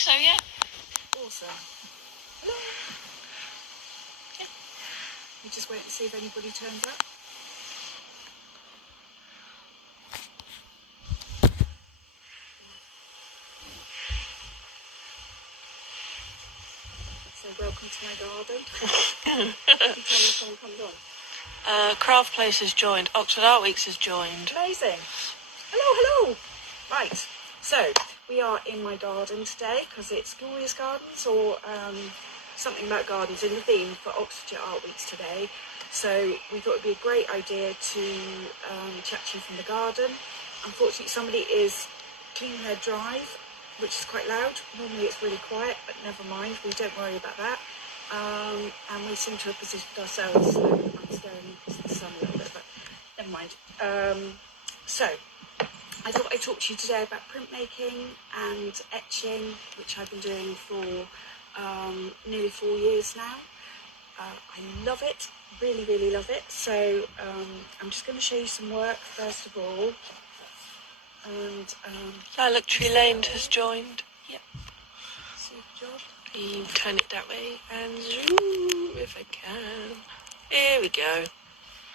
think so, yeah. Awesome. Hello. Yeah. We just wait and see if anybody turns up. So welcome to my garden. You tell me if someone comes on. Craft Place has joined. Oxford Art Weeks has joined. Amazing. Hello. Right, so we are in my garden today because it's Gloria's Gardens or something about gardens in the theme for Oxfordshire Art Weeks today. So we thought it would be a great idea to chat to you from the garden. Unfortunately, somebody is cleaning their drive, which is quite loud. Normally it's really quiet, but never mind, we don't worry about that. And we seem to have positioned ourselves, so I'm staring into the sun a little bit, but never mind. So I thought I'd talk to you today about printmaking and etching, which I've been doing for nearly 4 years now. I love it, really love it. So I'm just going to show you some work first of all. And Lilac Tree Lane has joined. Yep. super job. You turn it that way and zoom if I can. Here we go.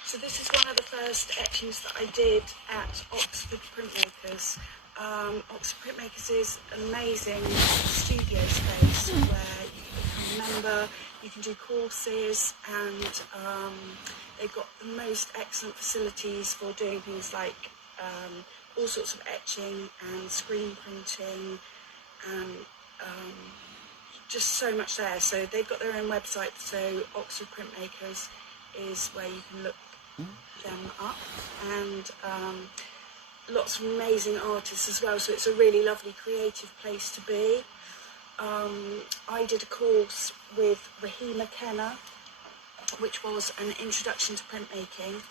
So this is one of the first etchings that I did at Oxford Printmakers. Oxford Printmakers is an amazing studio space where you can become a member, you can do courses, and they've got the most excellent facilities for doing things like all sorts of etching and screen printing and just so much there. So they've got their own website, so Oxford Printmakers is where you can look them up, and lots of amazing artists as well, so it's a really lovely creative place to be. I did a course with Rahima McKenna, which was an introduction to printmaking,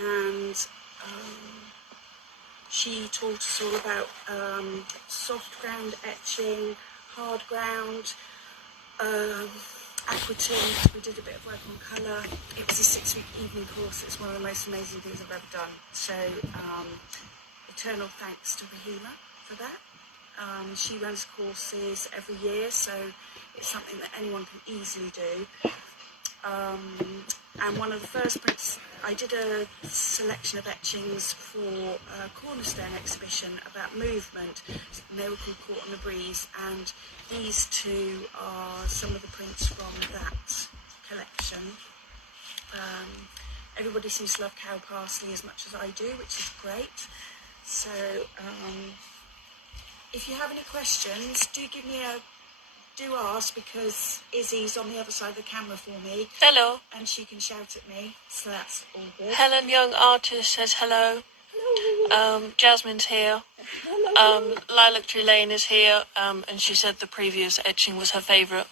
and she taught us all about soft ground etching, hard ground, aquatint. We did a bit of work on colour. It was a 6-week evening course. It's one of the most amazing things I've ever done. So eternal thanks to Rahima for that. She runs courses every year, so it's something that anyone can easily do. And one of the first prints, I did a selection of etchings for a Cornerstone exhibition about movement, and they were called Caught on the Breeze, and these two are some of the prints from that collection. Everybody seems to love cow parsley as much as I do, which is great. So if you have any questions, do ask, because Izzy's on the other side of the camera for me. Hello. And she can shout at me, so that's all good. Helen Young Artist says hello. Hello. Jasmine's here. Hello. Lilac Tree Lane is here, and she said the previous etching was her favourite.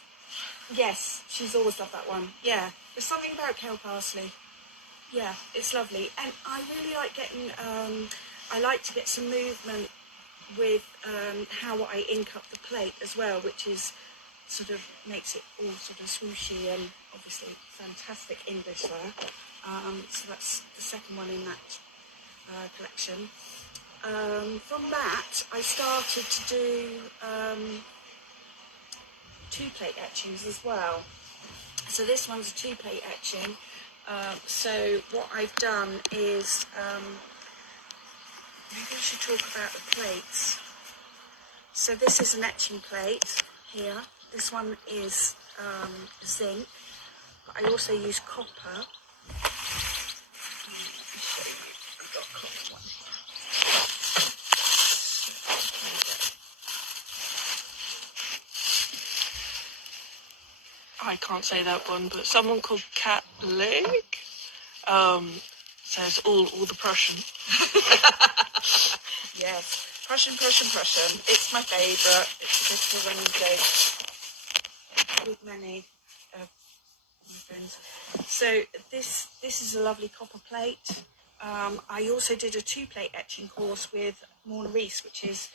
Yes, she's always loved that one. Yeah, there's something about cow parsley. Yeah, it's lovely. And I really like getting, I like to get some movement with how I ink up the plate as well, which is sort of makes it all sort of swooshy, and obviously fantastic English there. So that's the second one in that collection. From that, I started to do 2-plate etchings as well. So this one's a 2-plate etching. So what I've done is, maybe I should talk about the plates. So this is an etching plate here. This one is zinc, but I also use copper. Let me show you. I've got a copper one. I can't say that one, but someone called Cat Leg says all the Prussian. Yes, Prussian. It's my favourite. It's a bit of a running joke with many my friends. So this is a lovely copper plate. I also did a 2-plate etching course with Mona Reese, which is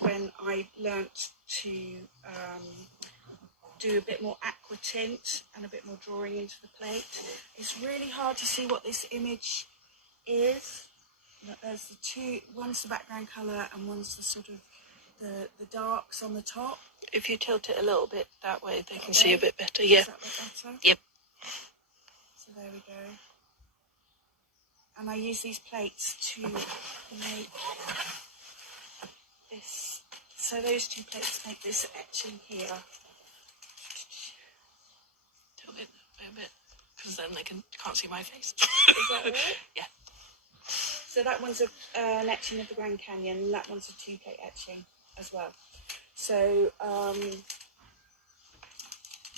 when I learnt to do a bit more aqua tint and a bit more drawing into the plate. It's really hard to see what this image is. There's the two, one's the background colour and one's the sort of the darks on the top. If you tilt it a little bit that way, they can see a bit better. Yeah. Does that look better? Yep. So there we go. And I use these plates to make this. So those two plates make this etching here. Tilt it a bit, because then they can't see my face. Is that right? Yeah. So that one's an etching of the Grand Canyon, and that one's a 2-plate etching as well. So,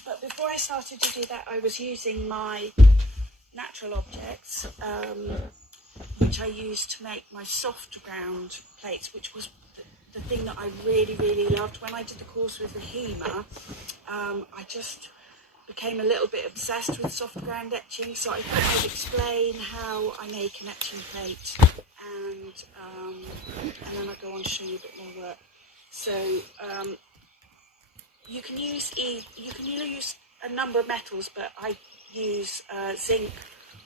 but before I started to do that, I was using my natural objects, which I used to make my soft ground plates, which was the thing that I really, really loved. When I did the course with the HEMA, I just became a little bit obsessed with soft ground etching, so I thought I'd explain how I make an etching plate, and then I'll go on to show you a bit more work. So you can use a number of metals, but I use zinc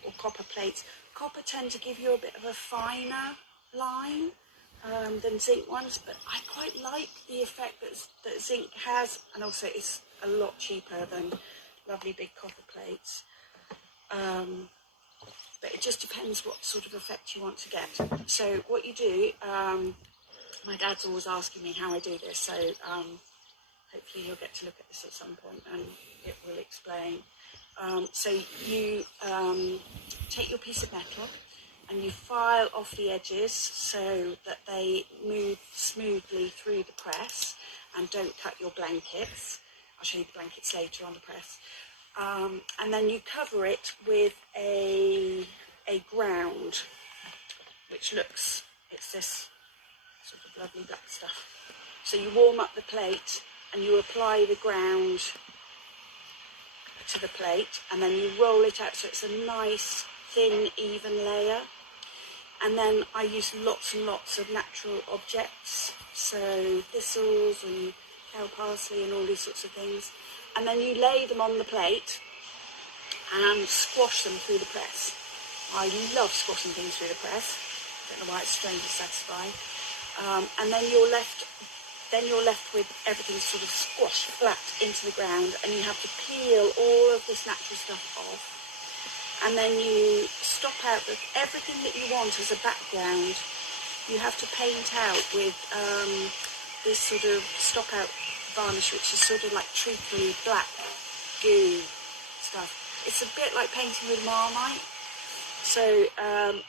or copper plates. Copper tend to give you a bit of a finer line than zinc ones, but I quite like the effect that zinc has, and also it's a lot cheaper than lovely big copper plates. But it just depends what sort of effect you want to get. So what you do, my dad's always asking me how I do this, so hopefully you'll get to look at this at some point and it will explain. So you take your piece of metal and you file off the edges so that they move smoothly through the press and don't cut your blankets. I'll show you the blankets later on the press. And then you cover it with a ground, which looks, it's this sort of lovely black stuff. So you warm up the plate and you apply the ground to the plate, and then you roll it out so it's a nice, thin, even layer. And then I use lots and lots of natural objects, so thistles and cow parsley and all these sorts of things. And then you lay them on the plate and squash them through the press. I love squashing things through the press. Don't know why it's strangely satisfying. And then you're left with everything sort of squashed flat into the ground, and you have to peel all of this natural stuff off. And then you stop out with everything that you want as a background. You have to paint out with this sort of stop out varnish, which is sort of like treacly black goo stuff. It's a bit like painting with Marmite, so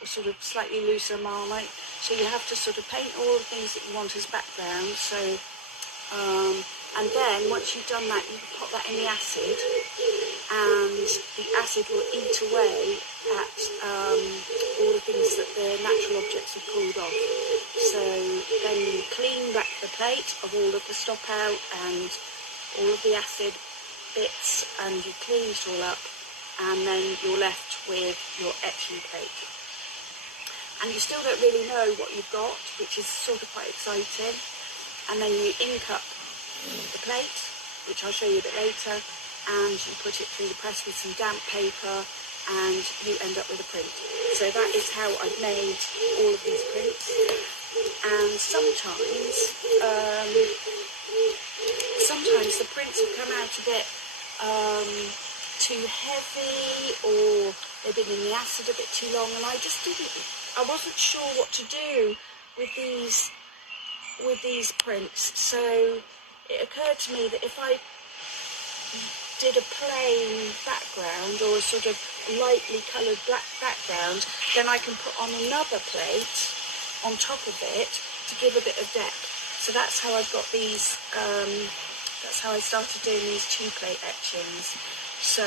sort of slightly looser Marmite. So you have to sort of paint all the things that you want as background. So and then once you've done that, you can pop that in the acid, and the acid will eat away at all the things that the natural objects have pulled off. So then you clean back the plate of all of the stop out and all of the acid bits, and you clean it all up, and then you're left with your etching plate. And you still don't really know what you've got, which is sort of quite exciting. And then you ink up the plate, which I'll show you a bit later, and you put it through the press with some damp paper, and you end up with a print. So that is how I've made all of these prints. And sometimes the prints have come out a bit too heavy, or they've been in the acid a bit too long, and I wasn't sure what to do with these prints. So it occurred to me that if I did a plain background or a sort of lightly coloured black background, then I can put on another plate on top of it to give a bit of depth. So that's how I've got these, that's how I started doing these 2-plate etchings. So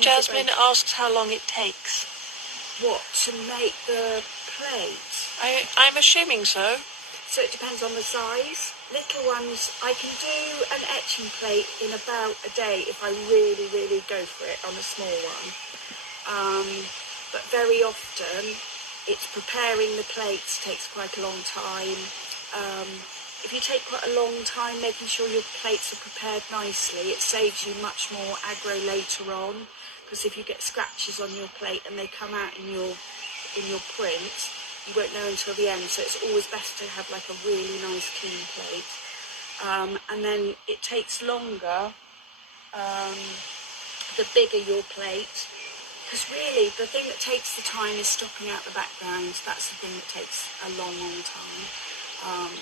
Jasmine asks how long it takes. What, to make the plate? I'm assuming so. So it depends on the size. Little ones, I can do an etching plate in about a day if I really, really go for it on a small one. But very often, it's preparing the plates takes quite a long time. If you take quite a long time making sure your plates are prepared nicely, it saves you much more aggro later on. Because if you get scratches on your plate and they come out in your print, you won't know until the end. So it's always best to have like a really nice clean plate. And then it takes longer the bigger your plate, because really the thing that takes the time is stopping out the background. That's the thing that takes a long time.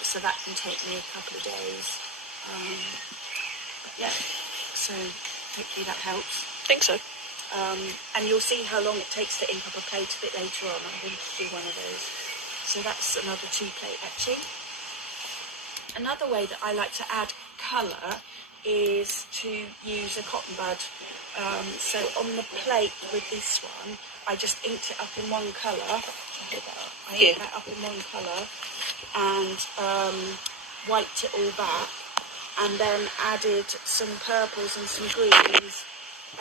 So that can take me a couple of days. But yeah, so hopefully that helps. I think so. And you'll see how long it takes to ink up a plate a bit later on. I'm going to do one of those. So that's another 2-plate etching. Another way that I like to add colour is to use a cotton bud. So on the plate with this one, I just inked it up in one colour. I inked that up in one colour and wiped it all back, and then added some purples and some greens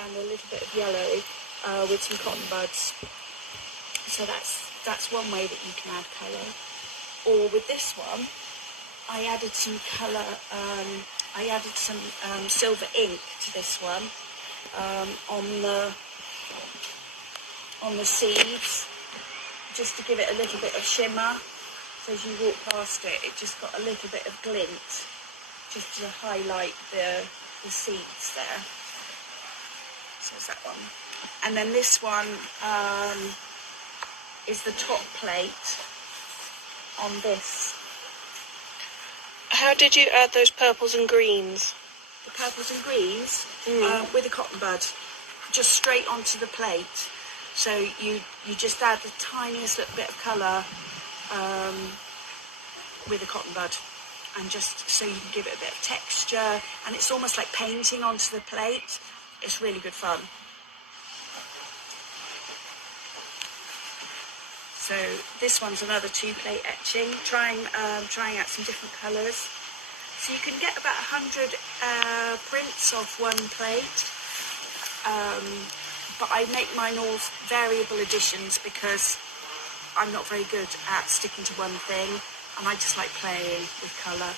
and a little bit of yellow with some cotton buds. So that's one way that you can add colour. Or with this one, I added some colour, I added some silver ink to this one on the seeds, just to give it a little bit of shimmer. So as you walk past it, it just got a little bit of glint, just to highlight the seeds there. So there's that one. And then this one is the top plate on this. How did you add those purples and greens? The purples and greens with a cotton bud, just straight onto the plate. So you just add the tiniest little bit of colour with a cotton bud, and just so you can give it a bit of texture, and it's almost like painting onto the plate. It's really good fun. So this one's another 2-plate etching, trying out some different colours. So you can get about 100 prints of one plate, but I make mine all variable editions because I'm not very good at sticking to one thing, and I just like playing with colour.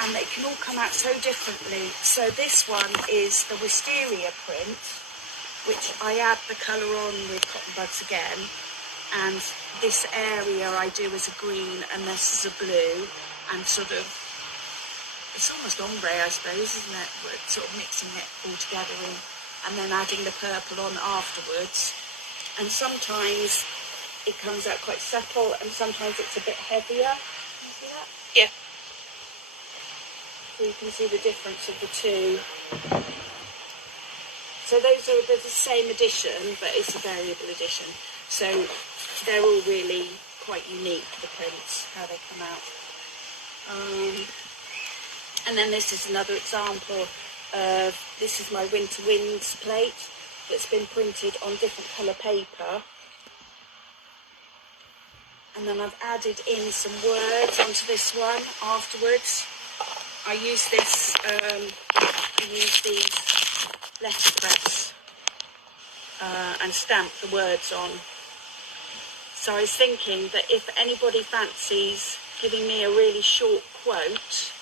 And they can all come out so differently. So this one is the wisteria print, which I add the colour on with cotton buds again, and this area I do as a green and this is a blue, and sort of, it's almost ombre I suppose, isn't it? We're sort of mixing it all together and then adding the purple on afterwards. And sometimes it comes out quite subtle and sometimes it's a bit heavier. Can you see that? Yeah. So you can see the difference of the two. So those are the same edition, but it's a variable edition. So they're all really quite unique, the prints, how they come out. And then this is another example of, this is my Winter Winds plate that's been printed on different colour paper. And then I've added in some words onto this one afterwards. I use this, these letterpress and stamp the words on. So I was thinking that if anybody fancies giving me a really short quote,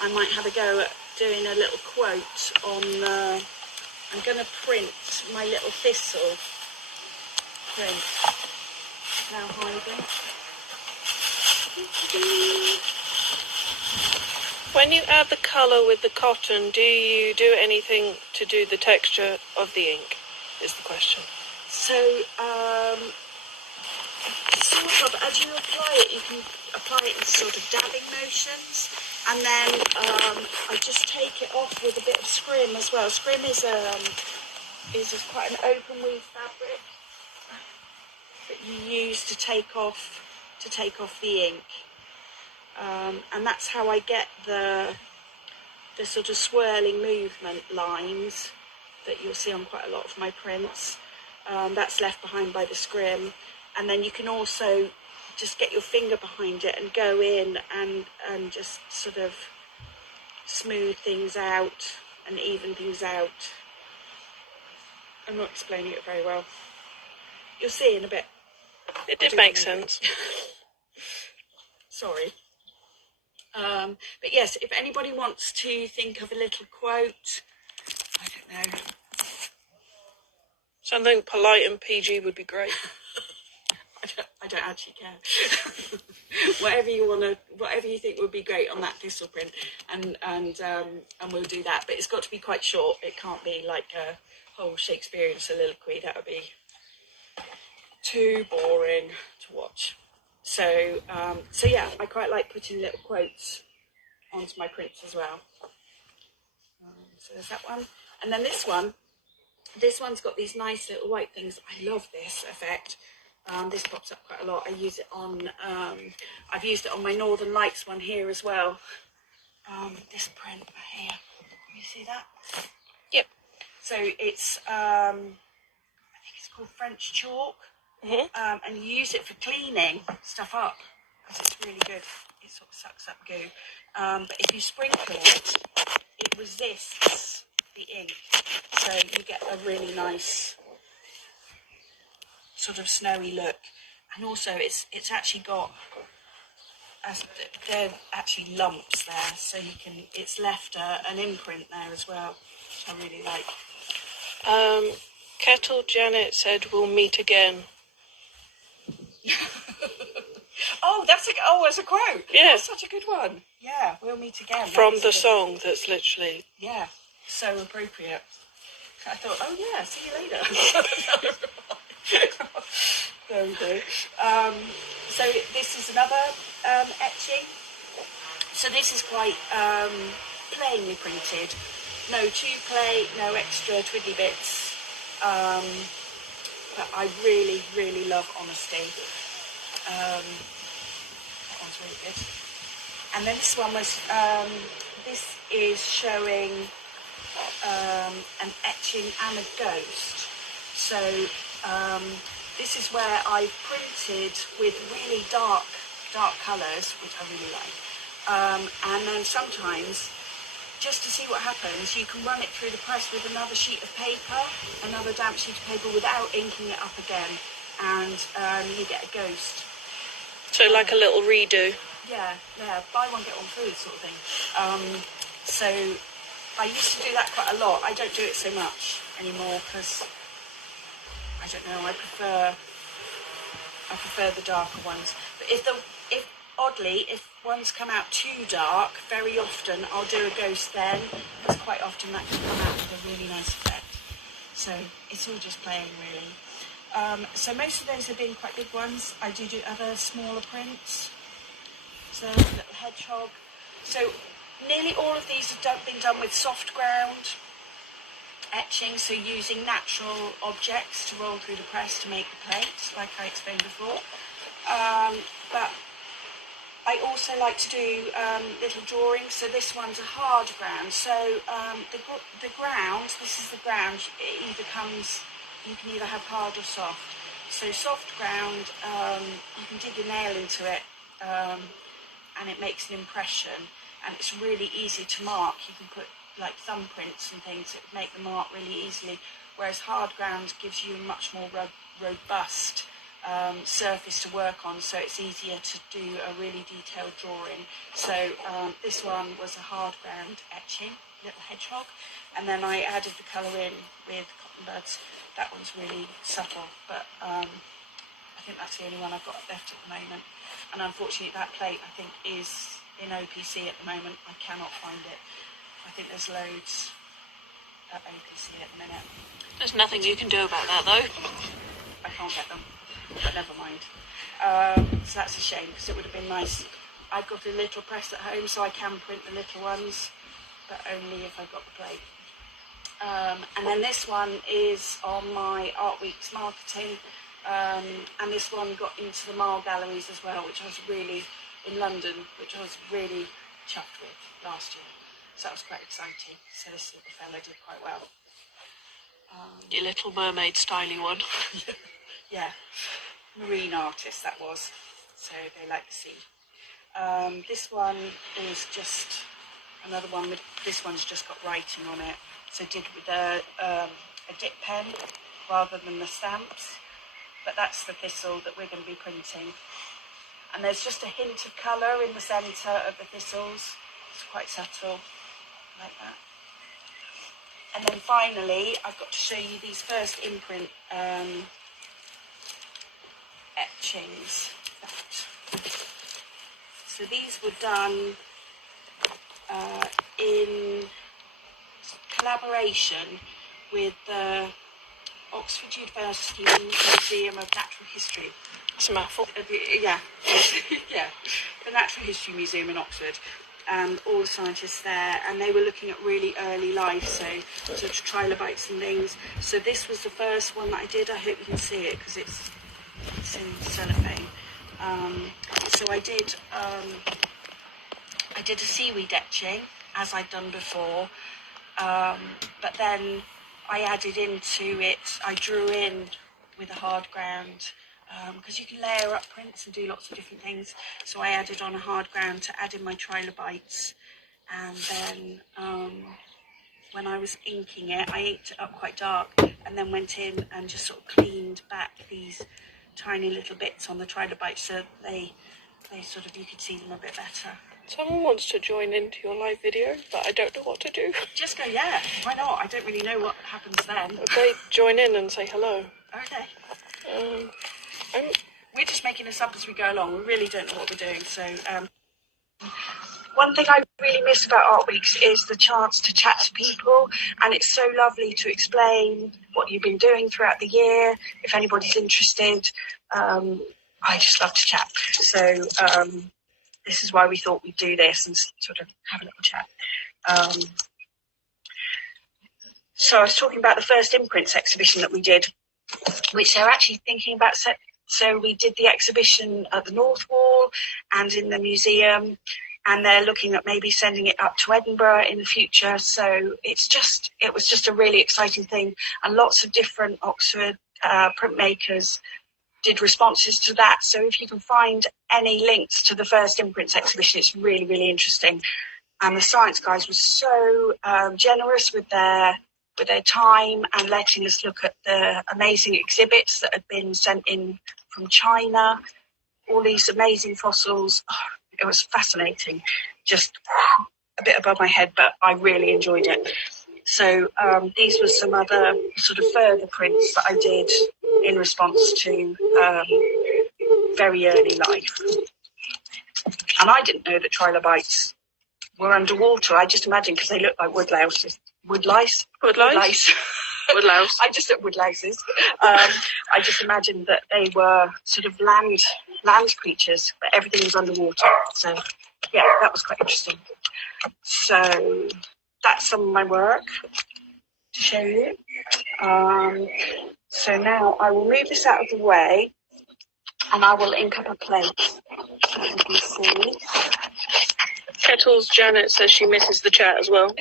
I might have a go at doing a little quote on I'm going to print my little thistle print. Now hiding. When you add the colour with the cotton, do you do anything to do the texture of the ink, is the question. So, sort of, as you apply it, you can apply it in sort of dabbing motions, and then I just take it off with a bit of scrim as well. Scrim is quite an open weave fabric that you use to take off the ink, and that's how I get the sort of swirling movement lines that you'll see on quite a lot of my prints. That's left behind by the scrim, and then you can also just get your finger behind it and go in and just sort of smooth things out and even things out. I'm not explaining it very well. You'll see in a bit. It did make sense. Sorry. But yes, if anybody wants to think of a little quote, I don't know. Something polite and PG would be great. I don't actually care. Whatever you think would be great on that thistle print, and we'll do that. But it's got to be quite short. It can't be like a whole Shakespearean soliloquy. That would be too boring to watch. So yeah, I quite like putting little quotes onto my prints as well. So there's that one, and then this one's got these nice little white things. I love this effect. This pops up quite a lot. I use it on, I've used it on my Northern Lights one here as well. This print here, can you see that? Yep. So it's, I think it's called French chalk, and you use it for cleaning stuff up because it's really good. It sort of sucks up goo. But if you sprinkle it, it resists the ink, so you get a really nice sort of snowy look. And also it's actually got, they're actually lumps there, so you can, it's left an imprint there as well, which I really like. Kettle Janet said we'll meet again. As a quote. Yeah. That's such a good one. Yeah, we'll meet again. From the song that's literally... Yeah, so appropriate. I thought, oh yeah, see you later. There we go. So this is another etching. So this is quite plainly printed. No tube plate, no extra twiddly bits. But I really, really love honesty. That one's really good. And then this one was, this is showing an etching and a ghost. So this is where I printed with really dark colours, which I really like. And then sometimes, just to see what happens, you can run it through the press with another sheet of paper, another damp sheet of paper without inking it up again, and you get a ghost. So like a little redo. Yeah, buy one get one free sort of thing. So I used to do that quite a lot. I don't do it so much anymore because I don't know. I prefer the darker ones. But if ones come out too dark, very often I'll do a ghost then, because quite often that can come out with a really nice effect. So it's all just playing really. So most of those have been quite big ones. I do other smaller prints. So little hedgehog. So nearly all of these have been done with soft ground etching, so using natural objects to roll through the press to make the plates, like I explained before. But I also like to do little drawings. So this one's a hard ground. So the ground, this is the ground, it either comes, you can either have hard or soft. So soft ground, you can dig your nail into it and it makes an impression, and it's really easy to mark. You can put like thumbprints and things that make the mark really easily, whereas hard ground gives you a much more robust surface to work on, so it's easier to do a really detailed drawing. So this one was a hard ground etching, little hedgehog, and then I added the colour in with cotton buds. That one's really subtle, but I think that's the only one I've got left at the moment. And unfortunately that plate I think is in OPC at the moment. I cannot find it. I think there's loads at OPC at the minute. There's nothing you can do about that though. I can't get them, but never mind. So that's a shame, because it would have been nice. I've got a little press at home, so I can print the little ones, but only if I've got the plate. And then this one is on my Art Week's marketing, and this one got into the Mile galleries as well, which I was really, in London, which I was really chuffed with last year. So that was quite exciting. So this little fella did quite well. Your Little Mermaid styly one. Yeah, marine artist that was. So they like the sea. This one is just another one with, this one's just got writing on it. So did with a dip pen rather than the stamps. But that's the thistle that we're going to be printing. And there's just a hint of colour in the centre of the thistles. It's quite subtle, like that. And then finally, I've got to show you these first imprint etchings. So these were done in collaboration with the Oxford University Museum of Natural History. That's a mouthful. Yeah, yeah, the Natural History Museum in Oxford, and all the scientists there, and they were looking at really early life, so sort of trilobites and things. So this was the first one that I did. I hope you can see it because it's in cellophane. So I did a seaweed etching as I'd done before, but then I added into it. I drew in with a hard ground. Because you can layer up prints and do lots of different things. So I added on a hard ground to add in my trilobites. And then when I was inking it, I inked it up quite dark and then went in and just sort of cleaned back these tiny little bits on the trilobites so they sort of, you could see them a bit better. Someone wants to join into your live video, but I don't know what to do. Just go, yeah, why not? I don't really know what happens then. Okay, join in and say hello. Okay. We're just making this up as we go along. We really don't know what we're doing. So one thing I really miss about Art Weeks is the chance to chat to people, and it's so lovely to explain what you've been doing throughout the year. If anybody's interested, I just love to chat. So this is why we thought we'd do this and sort of have a little chat. So I was talking about the first imprints exhibition that we did, which they're actually thinking about. So we did the exhibition at the North Wall and in the museum, and they're looking at maybe sending it up to Edinburgh in the future. So it was just a really exciting thing, and lots of different Oxford printmakers did responses to that. So if you can find any links to the first imprints exhibition, it's really, really interesting. And the science guys were so generous with their time and letting us look at the amazing exhibits that had been sent in from China, all these amazing fossils. Oh, it was fascinating, just a bit above my head, but I really enjoyed it. So these were some other sort of further prints that I did in response to very early life. And I didn't know that trilobites were underwater. I just imagined, because they look like woodlouses. Woodlice? Woodlice? Woodlouse. I just said woodlouses. I just imagined that they were sort of land creatures, but everything was underwater. So, yeah, that was quite interesting. So, that's some of my work to show you. So now I will move this out of the way, and I will ink up a plate, so you can see. Kettles Janet says she misses the chat as well.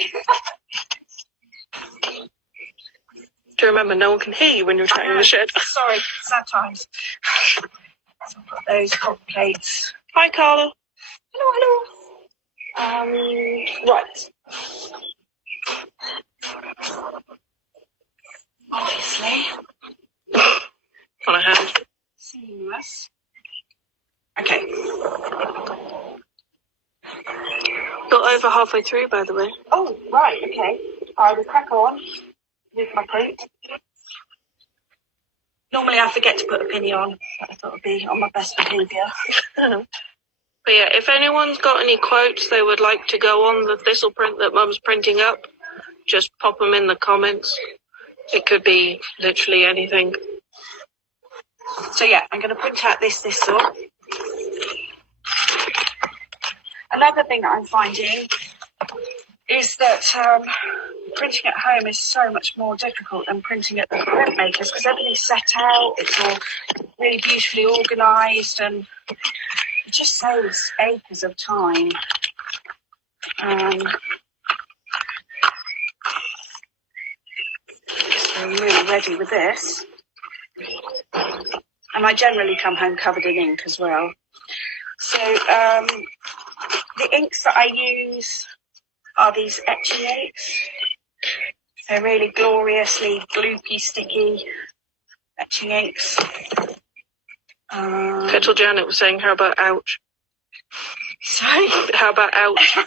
Do remember, no one can hear you when you're chatting in the shed. Sorry, sad times. So I'll put those hot plates. Hi, Carla. Hello. Right. Obviously. On a hand. Seamless. Okay. Got over halfway through, by the way. Oh, right, okay. I will crack on with my print. Normally I forget to put a penny on, but I thought it would be on my best behaviour. But yeah, if anyone's got any quotes they would like to go on the thistle print that Mum's printing up, just pop them in the comments. It could be literally anything. So yeah, I'm going to print out this thistle. Another thing that I'm finding is that printing at home is so much more difficult than printing at the printmakers, because everything's set out, it's all really beautifully organised, and it just saves acres of time. So I'm really ready with this. And I generally come home covered in ink as well. So the inks that I use are these etching inks. They're really gloriously gloopy, sticky etching inks. Kettle Janet was saying, how about ouch? Sorry? How about ouch?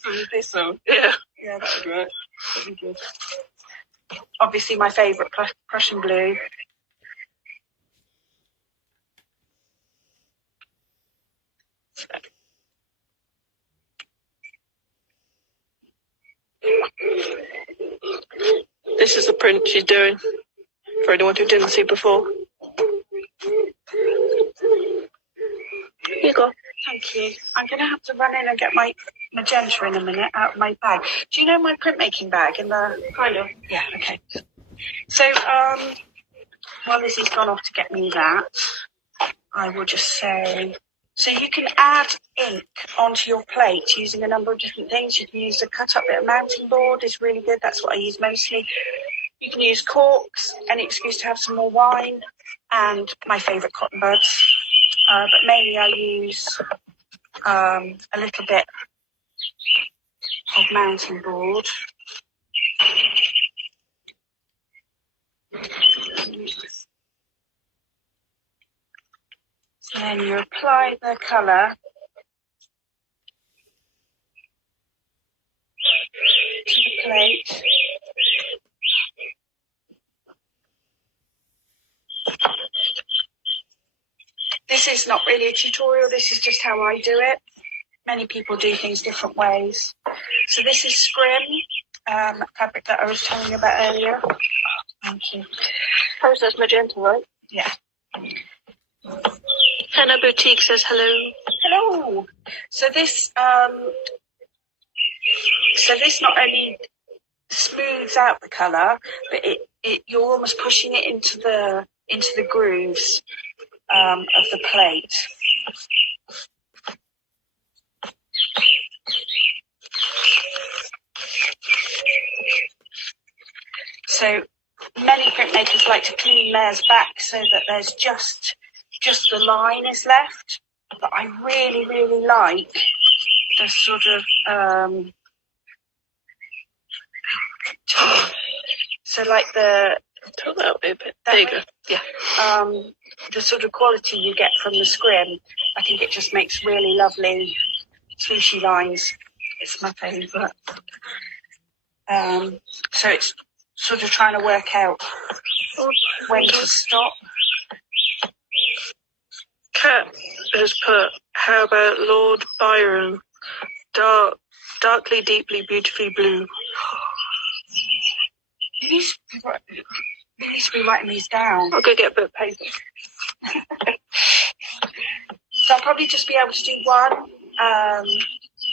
From the thistle. Yeah. Yeah, that would work. That would be good. Obviously my favourite Prussian blue. This is the print she's doing, for anyone who didn't see before. Here you go. Thank you. I'm going to have to run in and get my magenta in a minute out of my bag. Do you know my printmaking bag in the... Kind of. Yeah, okay. So, while Lizzie's gone off to get me that, I will just say... So you can add ink onto your plate using a number of different things. You can use a cut-up bit of mountain board. It's really good. That's what I use mostly. You can use corks, any excuse to have some more wine, and my favourite cotton buds. But mainly I use a little bit of mountain board. So then you apply the colour to the plate. This is not really a tutorial, this is just how I do it. Many people do things different ways. So this is scrim, fabric that I was telling you about earlier. Thank you. Process magenta, right? Yeah. Henna Boutique says hello. Hello. So this not only smooths out the colour, but it you're almost pushing it into the grooves of the plate. So many printmakers like to clean theirs back so that there's just the line is left. But I really, really like the sort of so like the Turn that a bit. There you go. Yeah. The sort of quality you get from the scrim. I think it just makes really lovely swooshy lines. It's my favourite. So it's sort of trying to work out when to stop. Kat has put, how about Lord Byron? Darkly, deeply, beautifully blue. You need to be writing these down. I'll go get a bit of paper. So I'll probably just be able to do one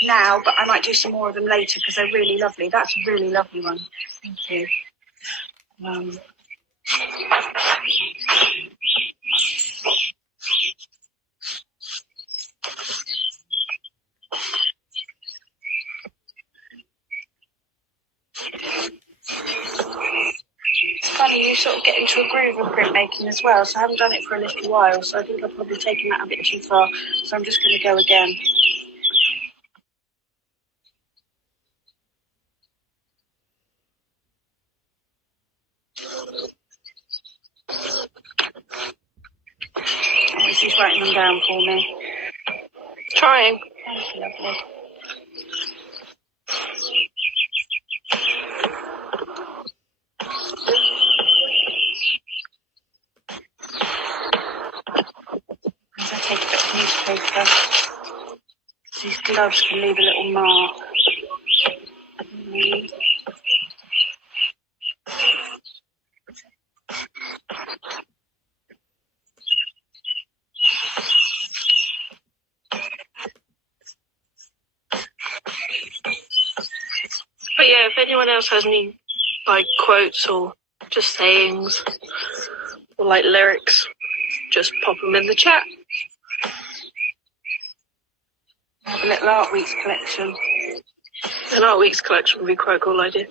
now, but I might do some more of them later because they're really lovely. That's a really lovely one. Thank you. It's funny, you sort of get into a groove of printmaking as well, so I haven't done it for a little while, so I think I've probably taken that a bit too far, so I'm just going to go again. Oh, she's writing them down for me. Trying. Thank you, lovely. As I take a bit of newspaper, these gloves can leave a little mark. But yeah, if anyone else has any like quotes or just sayings or like lyrics, just pop them in the chat. I have a little Art Weeks collection. An Art Weeks collection would be quite a cool idea.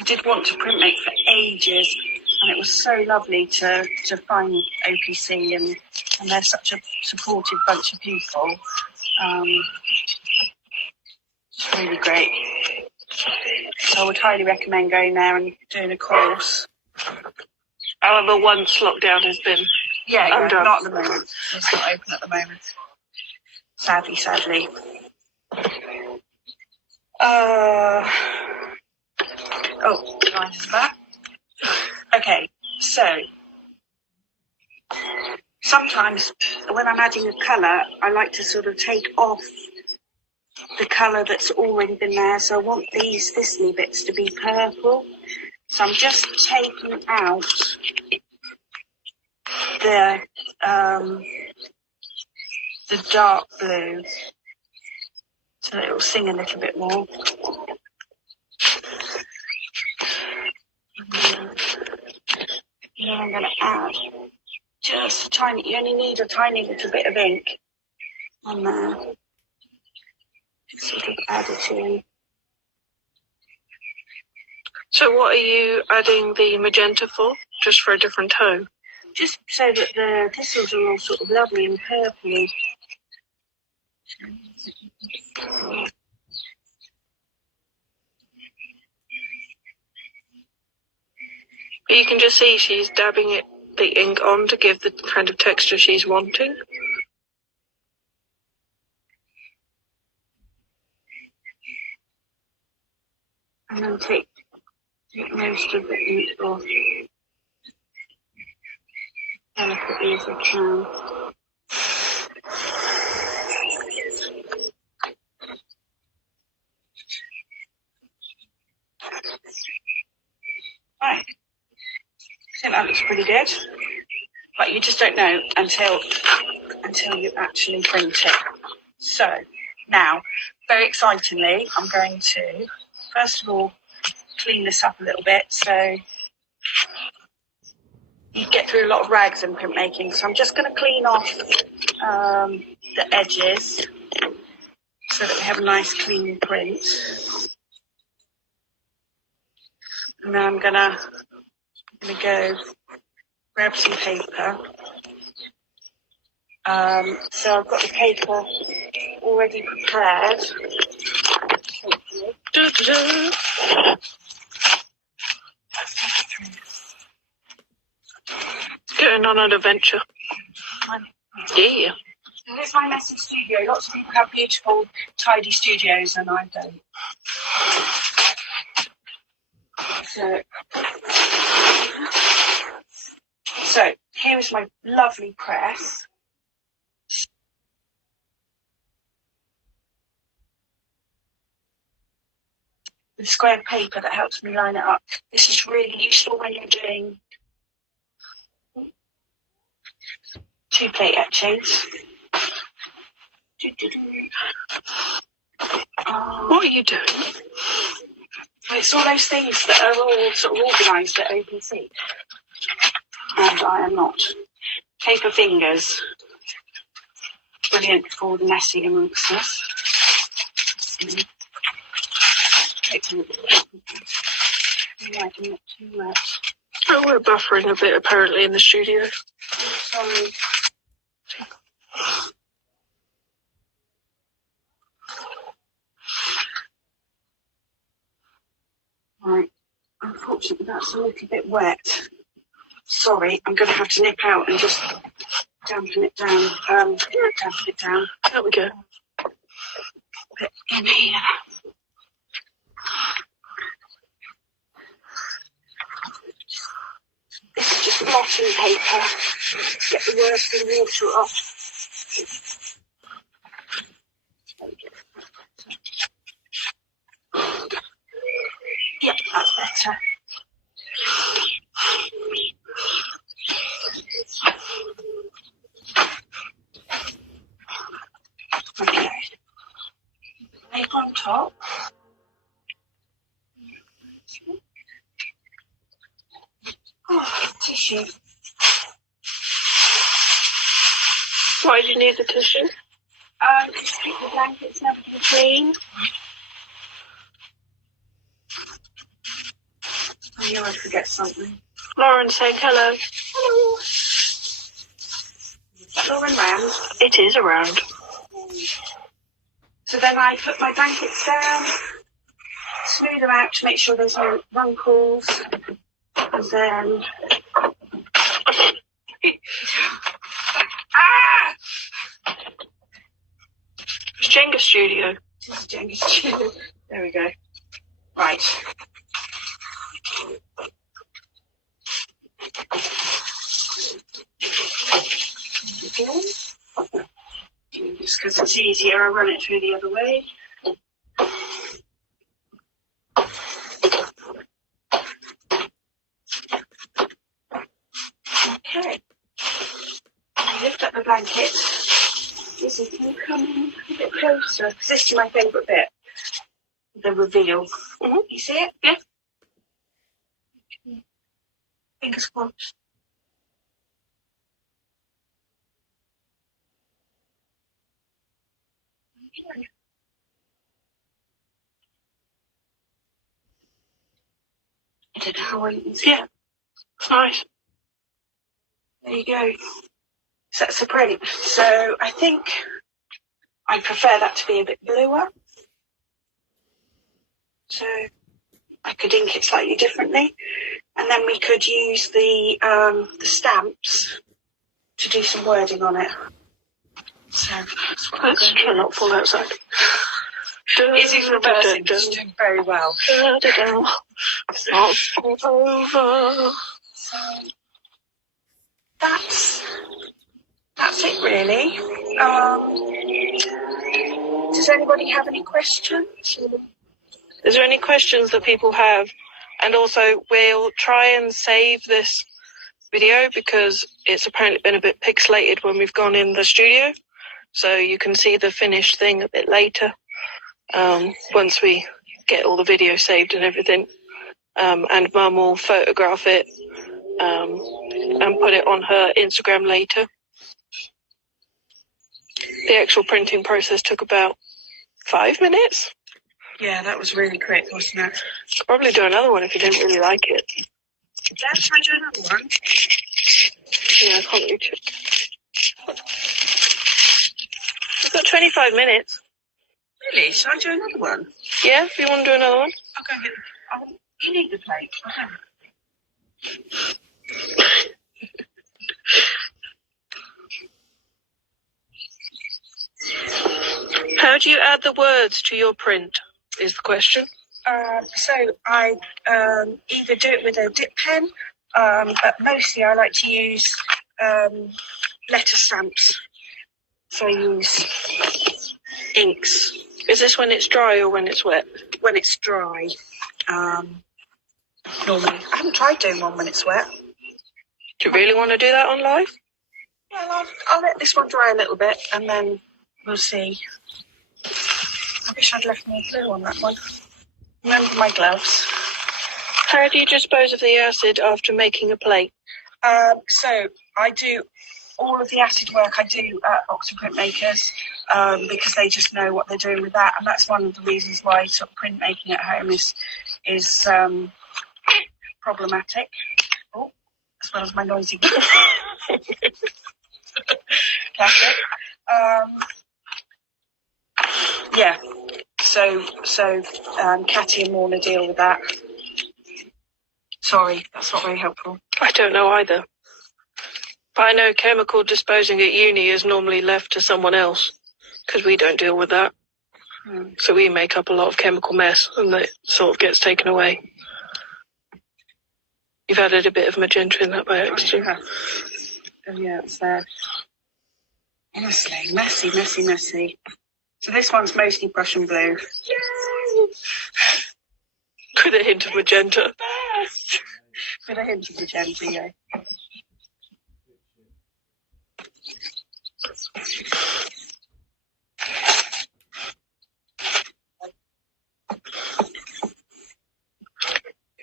I did want to printmake for ages, and it was so lovely to find OPC, and they're such a supportive bunch of people. It's really great. So I would highly recommend going there and doing a course. However, once lockdown has been Yeah, not at the moment. It's not open at the moment. Sadly. Oh, the line is back. Okay, so sometimes when I'm adding a colour, I like to sort of take off the colour that's already been there. So I want these thistly bits to be purple. So I'm just taking out the dark blue so it will sing a little bit more. And then I'm going to add just a tiny, you only need a tiny little bit of ink on there. Just sort of add it in. So what are you adding the magenta for? Just for a different tone? Just so that the thistles are all sort of lovely and purpley. But you can just see she's dabbing the ink on to give the kind of texture she's wanting. And then take most of the ink off. Delicately as I can. Right. I think that looks pretty good. But you just don't know until you actually print it. So now, very excitingly, I'm going to first of all clean this up a little bit so you get through a lot of rags in printmaking. So I'm just going to clean off the edges so that we have a nice clean print. And then I'm gonna go grab some paper. So I've got the paper already prepared. Going on an adventure. Yeah. This is my messy studio. Lots of people have beautiful, tidy studios, and I don't. So here is my lovely press. With square paper that helps me line it up. This is really useful when you're doing 2-plate etchings. What are you doing? It's all those things that are all sort of organised at OpenSea. And I am not. Paper fingers. Brilliant for the messy amongst us. Oh, we're buffering a bit apparently in the studio. Sorry. Right. Unfortunately, that's a little bit wet. Sorry, I'm going to have to nip out and just dampen it down. There we go. Put in here. This is just blotting paper. Get the worst of the water off. Yep, that's better. Okay. Paper on top. Oh, tissue. Why do you need the tissue? Just keep the blankets and everything clean. I knew I'd forget something. Lauren saying hello. Hello. Is that Lauren round? It is around. So then I put my blankets down, smooth them out to make sure there's no wrinkles, and then... It's Jenga Studio. This is Jenga Studio. There we go. Right. Again. Just because it's easier, I run it through the other way. Okay. Lift up the blanket. Lizzie, can you come in a bit closer? Because this is my favourite bit. The reveal. Mm-hmm. You see it? Yeah. Fingers crossed. I don't know how you can see it. It's nice. There you go. So that's a print. So I think I prefer that to be a bit bluer. So I could ink it slightly differently. And then we could use the stamps to do some wording on it. So that's what let's try not to fall outside. Izzy's reversing, she's doing very well. It's not over. So that's it really. Does anybody have any questions? Is there any questions that people have? And also, we'll try and save this video because it's apparently been a bit pixelated when we've gone in the studio. So you can see the finished thing a bit later, once we get all the video saved and everything. And Mum will photograph it and put it on her Instagram later. The actual printing process took about 5 minutes. Yeah, that was really quick, wasn't it? I'll probably do another one if you didn't really like it. Yeah, try do another one. Yeah, I can't reach it. We've got 25 minutes. Really? Shall I do another one? Yeah, if you want to do another one. I'll go and get you need the plate. How do you add the words to your print, is the question. So I either do it with a dip pen, but mostly I like to use letter stamps. So I use inks. Is this when it's dry or when it's wet? When it's dry. Normally. I haven't tried doing one when it's wet. Do you really want to do that on live? Yeah, I'll let this one dry a little bit and then we'll see. I wish I'd left more glue on that one. Remember my gloves. How do you dispose of the acid after making a plate? So I do all of the acid work I do at Oxford Printmakers because they just know what they're doing with that, and that's one of the reasons why sort of printmaking at home is problematic. Oh, as well as my noisy classic. Yeah. So Catty and Morna deal with that. Sorry, that's not very helpful. I don't know either. But I know chemical disposing at uni is normally left to someone else because we don't deal with that. So we make up a lot of chemical mess and it sort of gets taken away. You've added a bit of magenta in that by accident. Oh yeah, it's there. Honestly, messy. So this one's mostly Prussian blue. Yay! With a hint of magenta. With a hint of magenta, yeah.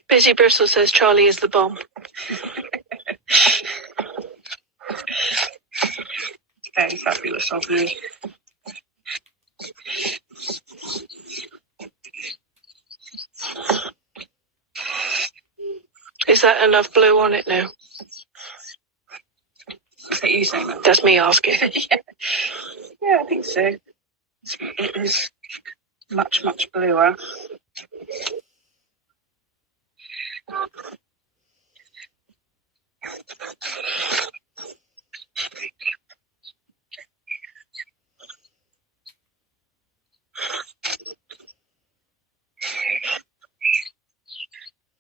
Busy Bristol says Charlie is the bomb. Very fabulous of you. Is that enough blue on it now? Is that you saying that? That's me asking. Yeah, I think so. It is much bluer.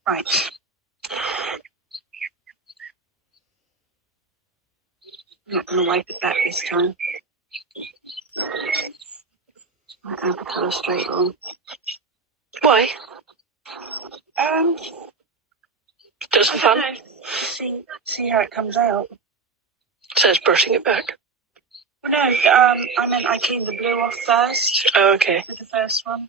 Right. I'm not going to wipe it back this time. I add the colour straight on. Why? Just for I fun? don't know. See how it comes out. Says brushing it back. No, I meant I cleaned the blue off first. Oh, okay. With the first one.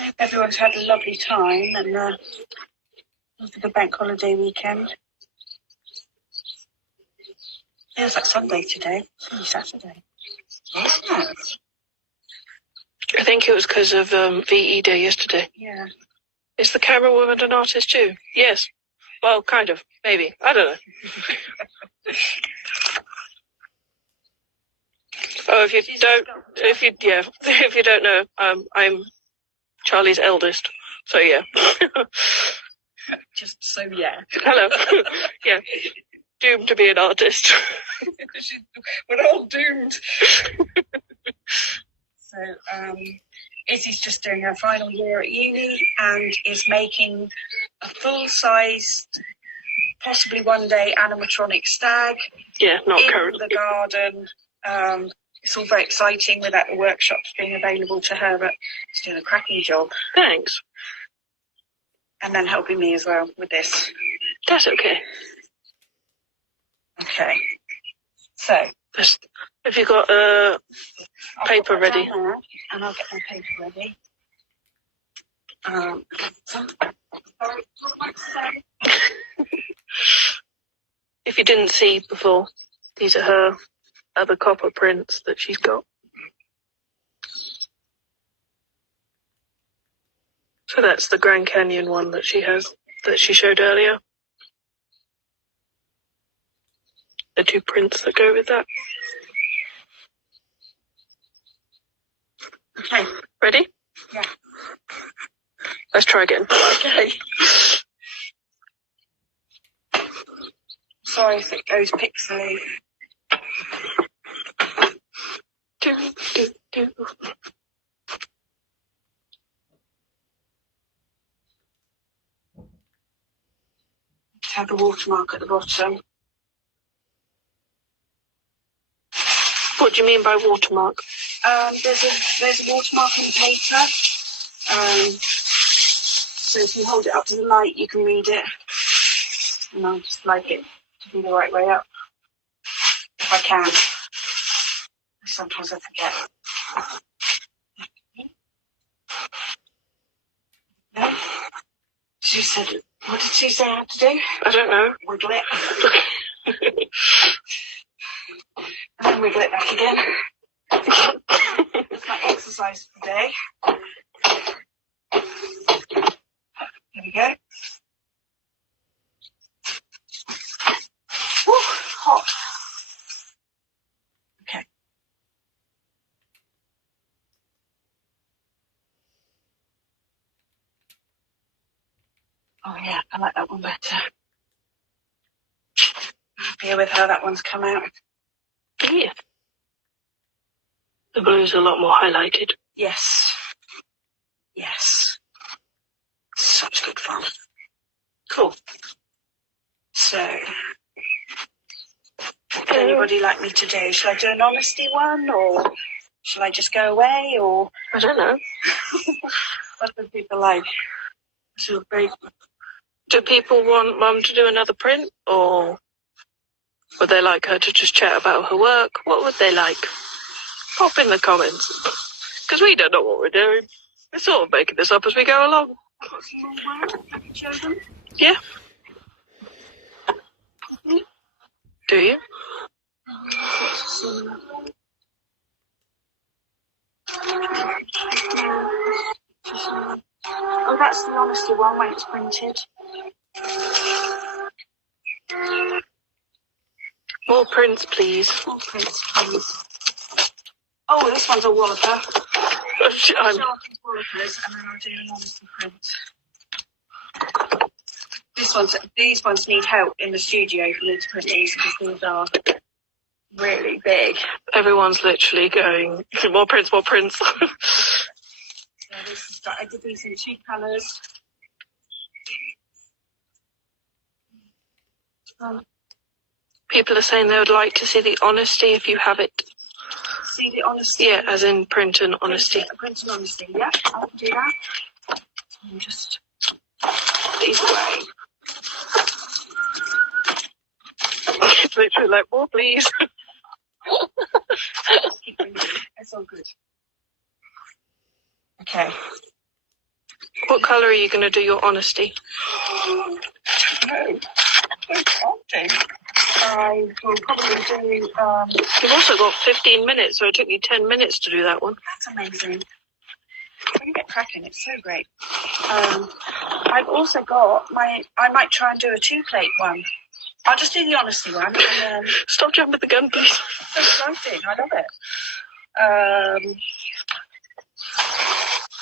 I hope everyone's had a lovely time and for the bank holiday weekend. Feels like Sunday today. It's only Saturday. Isn't it? I think it was because of VE Day yesterday. Yeah. Is the camera woman an artist too? Yes. Well, kind of. Maybe. I don't know. Oh, if you don't know, I'm Charlie's eldest. So yeah. Just so yeah. Hello. Yeah. Doomed to be an artist. We're all doomed. So Izzy's just doing her final year at uni and is making a full-sized, possibly one day animatronic stag. Yeah, not in currently. The garden. It's all very exciting without the workshops being available to her, but she's doing a cracking job. Thanks. And then helping me as well with this. That's okay. Okay. So. Have you got paper ready? And I'll get my paper ready. If you didn't see before, these are her other copper prints that she's got. So that's the Grand Canyon one that she has, that she showed earlier. The two prints that go with that. Okay. Ready? Yeah. Let's try again. Okay. Sorry if it goes pixely. Have the watermark at the bottom. What do you mean by watermark? There's a watermark in the paper. So if you hold it up to the light, you can read it. And I just like it to be the right way up, if I can. Sometimes I forget. No? She said, what did she say I had to do? I don't know. Wiggle it. And then wiggle it back again. It's my exercise for the day. There we go. Woo, hot. Okay. Oh yeah, I like that one better. I'm happier with how that one's come out. Yeah. The blue's a lot more highlighted. Yes. Yes. Such good fun. Cool. So, what would anybody like me to do? Shall I do an honesty one, or shall I just go away, or? I don't know. What do people like? Do people want Mum to do another print, or would they like her to just chat about her work? What would they like? Pop in the comments. Because we don't know what we're doing. We're sort of making this up as we go along. Can you show them? Yeah. Do you? Oh, that's the honesty one when it's printed. More prints, please. More prints, please. Oh, this one's a walloper. I'm wallopers, and then I'll do an honesty print. these ones need help in the studio for me to print these because these are really big. Everyone's literally going, more prints, more prints. So I did these in 2 colours. People are saying they would like to see the honesty if you have it. See the honesty? Yeah, as in print and honesty. Print and honesty, yeah, I can do that. And just put these away. It's literally like, more please. Keep bringing it. It's all good. Okay. What colour are you going to do your honesty? No. I will probably do... You've also got 15 minutes, so it took you 10 minutes to do that one. That's amazing. When you get cracking, it's so great. I've also got I might try and do a 2-plate one. I'll just do the honesty one. And then... Stop jumping the gun, please. It's so exciting. I love it.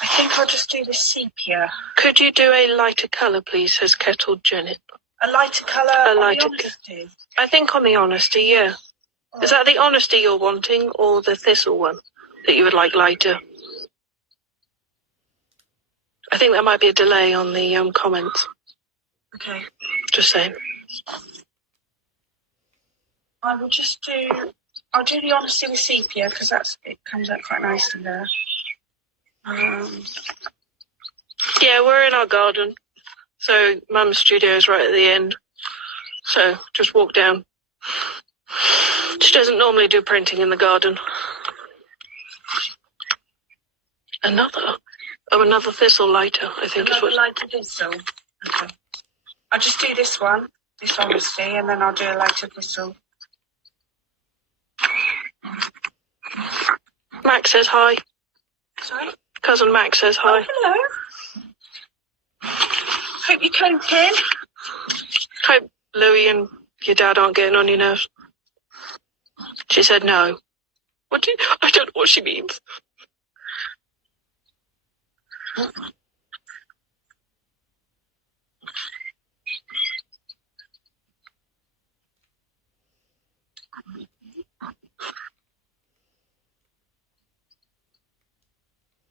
I think I'll just do the sepia. Could you do a lighter colour, please, says Kettle Janet. A lighter colour? A lighter colour. I think on the honesty, yeah. Oh. Is that the honesty you're wanting, or the thistle one that you would like lighter? I think there might be a delay on the comments. Okay. Just saying. I'll do the honesty with sepia because it comes out quite nicely there. Yeah, we're in our garden. So Mum's studio is right at the end. So just walk down. She doesn't normally do printing in the garden. Another thistle lighter, I think is what. Lighter thistle. Okay. I'll just do this one, this honesty, and then I'll do a lighter thistle. Max says hi. Sorry? Cousin Max says hi. Oh, hello. Hope you're coping. Hope Louie and your dad aren't getting on your nerves. She said no. I don't know what she means.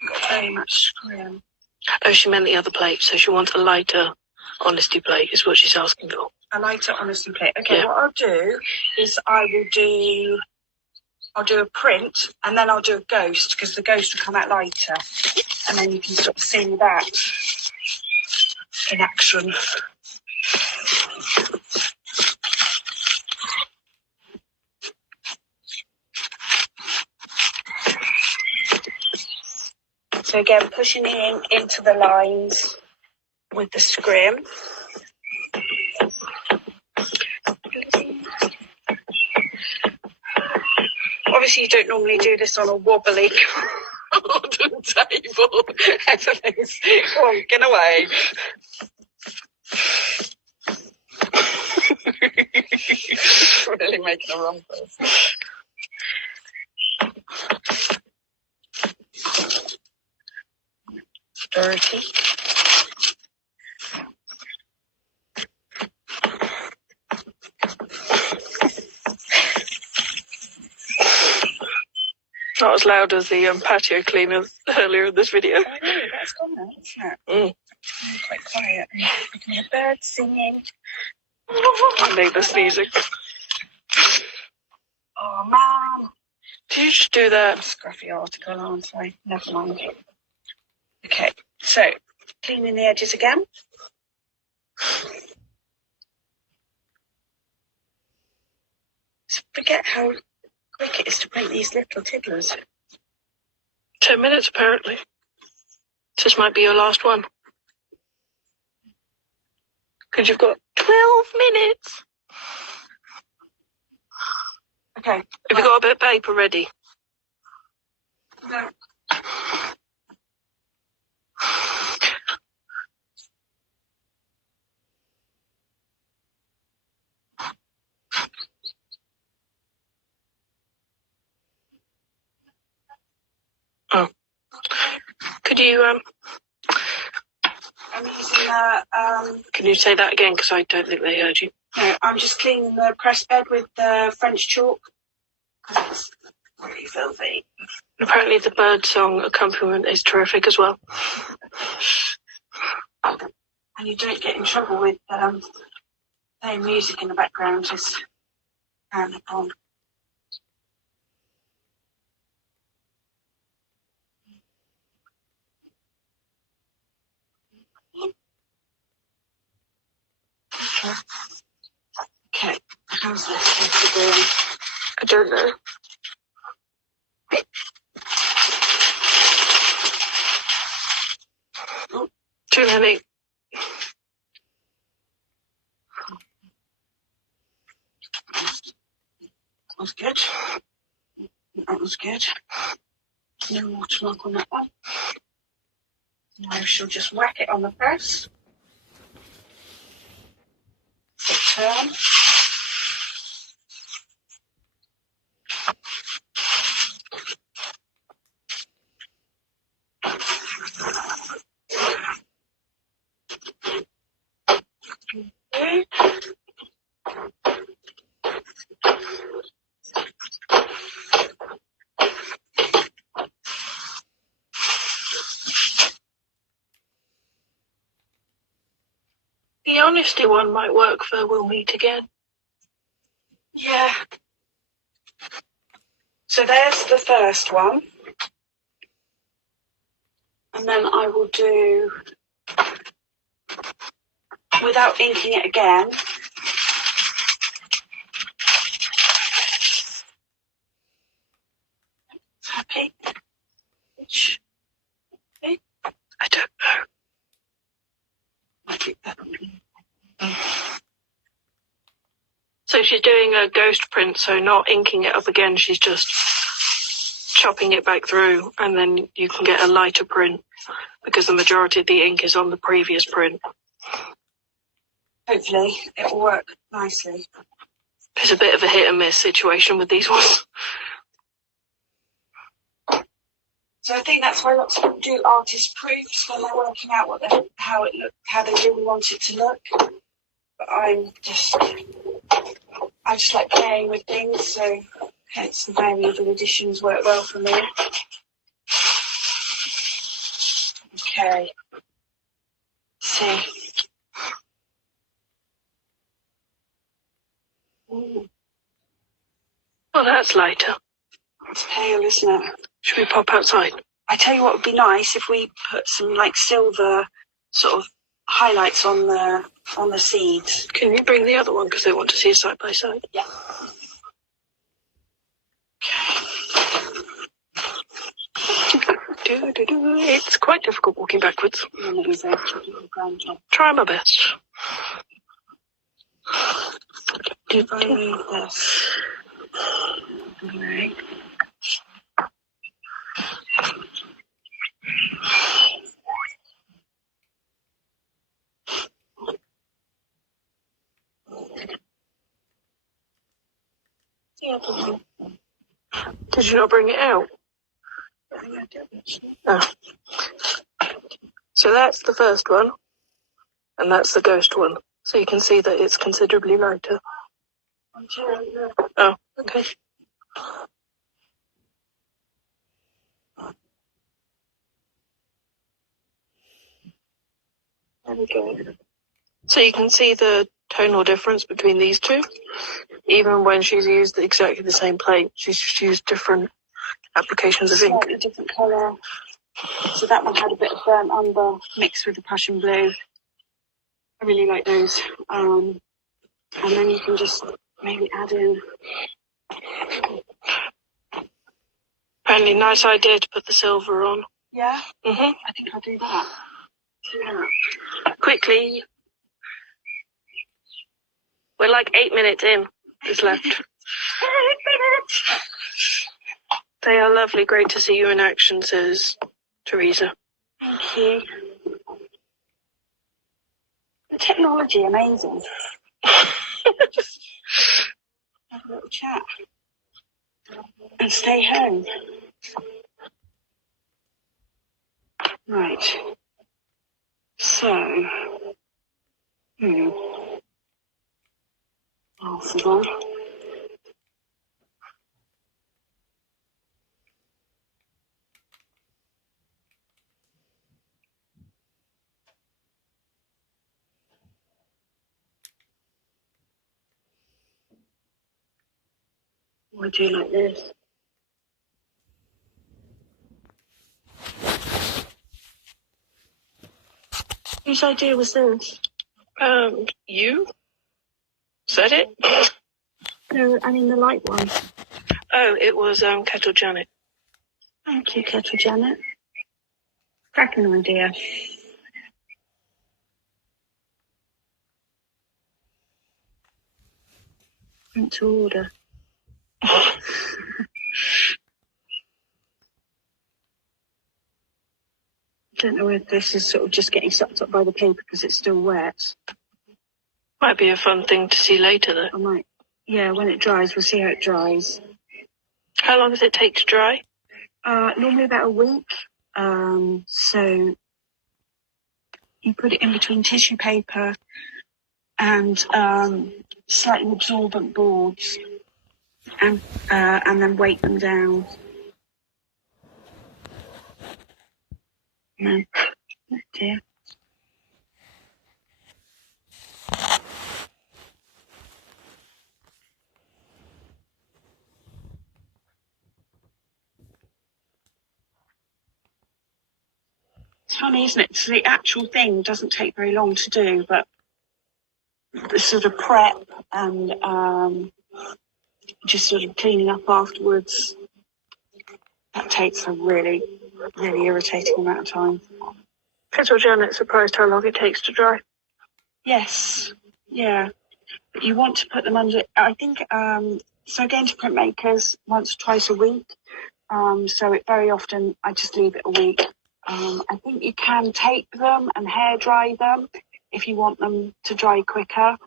Got very much scrim. Oh, she meant the other plate, so she wants a lighter honesty plate, is what she's asking for. A lighter honesty plate. Okay, yeah. What I'll do is I'll do a print, and then I'll do a ghost, because the ghost will come out lighter, and then you can sort of see that in action. So again, pushing the ink into the lines with the scrim. Obviously, you don't normally do this on a wobbly wooden table. Everything's wonking away. Really making a wrong person. Dirty. Not as loud as the patio cleaners earlier in this video. I know, that's gone now, isn't it? Quite quiet. You can hear birds singing. My neighbour sneezing. Oh, man. Did you just do that? Scruffy article, aren't I? Never mind. Okay, so cleaning the edges again. Forget how quick it is to print these little tiddlers. 10 minutes, apparently. This might be your last one. Because you've got 12 minutes. Okay. Have you got a bit of paper ready? No. Oh. Could you I'm using the... Can you say that again? Because I don't think they heard you. No, I'm just cleaning the press bed with the French chalk. Because it's really filthy. Apparently the bird song accompaniment is terrific as well. And you don't get in trouble with playing music in the background. Just apparently on. Okay, how's this supposed to be? I don't know. Too many. That was good. That was good. No watermark on that one. Now I shall just whack it on the press. Turn. Okay. The honesty one might work for We'll Meet Again. Yeah. So there's the first one. And then I will do, without inking it again, happy? Which? I don't know. I keep that on. So she's doing a ghost print, so not inking it up again, she's just chopping it back through, and then you can get a lighter print because the majority of the ink is on the previous print. Hopefully it will work nicely. It's a bit of a hit and miss situation with these ones. So I think that's why lots of people do artist proofs when they're working out how they really want it to look. But I just like playing with things, so hence the variable editions work well for me. Okay. See. Well, that's lighter. It's pale, isn't it? Should we pop outside? I tell you what would be nice if we put some like silver sort of highlights on the seeds. Can you bring the other one because they want to see it side by side? Yeah. It's quite difficult walking backwards. Try my best. If I move this. Right. Did you not bring it out? Oh. So that's the first one, and that's the ghost one. So you can see that it's considerably lighter. Oh, okay. There we go. So you can see the tonal difference between these two. Even when she's used exactly the same plate, she's just used different applications of ink. Slightly different colour. So that one had a bit of burnt umber mixed with the Prussian blue. I really like those. And then you can just maybe add in. Apparently, nice idea to put the silver on. Yeah? Mhm. I think I'll do that. Quickly. We're like 8 minutes in. Just left. 8 minutes! They are lovely. Great to see you in action, says Teresa. Thank you. The technology, amazing. Have a little chat. And stay home. Right. So, possible. Why do you like this? Whose idea was this? You said it? No, I mean the light one. Oh, it was Kettle Janet. Thank you, Kettle Janet. Cracking idea. Print to order. I don't know if this is sort of just getting sucked up by the paper because it's still wet. Might be a fun thing to see later, though. I might. Yeah, when it dries, we'll see how it dries. How long does it take to dry? Normally about a week. So you put it in between tissue paper and slightly absorbent boards, and then weight them down. No, oh dear. It's funny, isn't it? So the actual thing doesn't take very long to do, but the sort of prep and just sort of cleaning up afterwards, that takes a really, really irritating amount of time. Kettle Janet's surprised how long it takes to dry. Yes, yeah. But you want to put them under, I think, so going to printmakers once or twice a week. So it very often, I just leave it a week. I think you can tape them and hair dry them if you want them to dry quicker.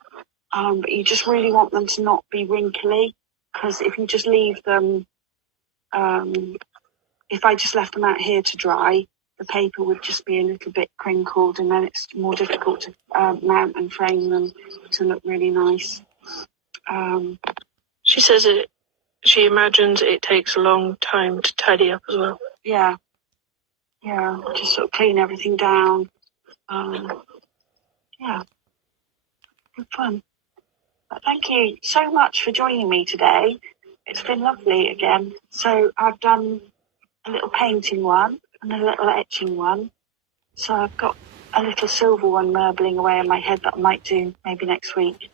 But you just really want them to not be wrinkly, because if you just leave them, if I just left them out here to dry, the paper would just be a little bit crinkled, and then it's more difficult to mount and frame them to look really nice. She says she imagines it takes a long time to tidy up as well. Yeah, just sort of clean everything down. Yeah, good fun. But thank you so much for joining me today. It's been lovely again. So I've done a little painting one and a little etching one. So I've got a little silver one marbling away in my head that I might do maybe next week,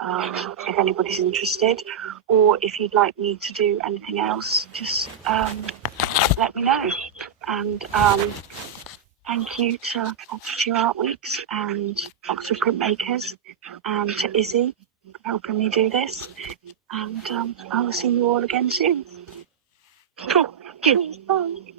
if anybody's interested. Or if you'd like me to do anything else, just let me know. And thank you to Oxfordshire Art Weeks and Oxford Printmakers and to Izzy for helping me do this. And I will see you all again soon. Cool. Bye.